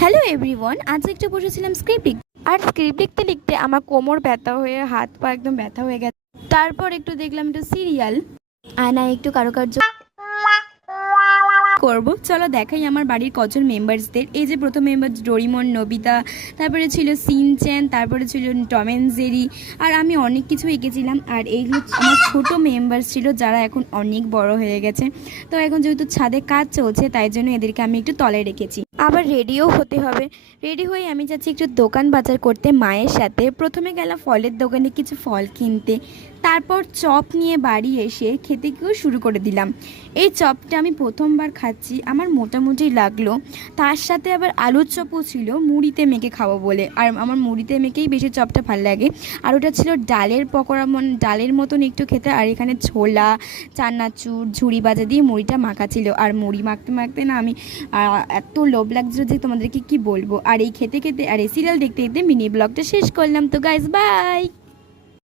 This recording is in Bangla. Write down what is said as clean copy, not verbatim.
হ্যালো এভরিওয়ান, আজ একটু বসেছিলাম স্ক্রিপ্ট আর স্ক্রিপ্ট লিখতে লিখতে আমার কোমর ব্যথা হয়ে হাত পা একদম ব্যথা হয়ে গেছে। তারপর একটু দেখলাম একটু সিরিয়াল, আয়নায় একটু কারুকার্য করব। চলো দেখাই আমার বাড়ির কজন মেম্বার্সদের। এই যে প্রথম মেম্বার ডোরিমন, নবিতা, তারপরে ছিল সিনচ্যান, তারপরে ছিল টম অ্যান্ড জেরি, আর আমি অনেক কিছু এঁকেছিলাম। আর এইগুলো আমার ছোট মেম্বার্স ছিল যারা এখন অনেক বড় হয়ে গেছে। তো এখন যেহেতু ছাদে কাজ চলছে তাই জন্য এদেরকে আমি একটু তলায় রেখেছি। আবার রেডিও হতে হবে। রেডি হয়ে আমি যাচ্ছি একটু দোকান বাজার করতে মায়ের সাথে। প্রথমে গেলাম ফলের দোকানে কিছু ফল কিনতে, তারপর চপ নিয়ে বাড়ি এসে খেতে গিয়েও শুরু করে দিলাম। এই চপটা আমি প্রথমবার খাচ্ছি, আমার মোটামুটি লাগলো। তার সাথে আবার আলুর চপও ছিল মুড়িতে মেখে খাবো বলে, আর আমার মুড়িতে মেখেই বেশি চপটা ভালো লাগে। আর ওটা ছিল ডালের পকোড়া, ডালের মতন একটু খেতে। আর এখানে ছোলা, চানাচুর, ঝুড়ি ভাজা দিয়ে মুড়িটা মাখা ছিল। আর মুড়ি মাখতে মাখতে না আমি এত লোভ লাগছিল যে তোমাদেরকে কি বলবো। আর এই খেতে খেতে আর এই সিরিয়াল দেখতে দেখতে মিনি ব্লগটা শেষ করলাম। তো গাইস, বাই।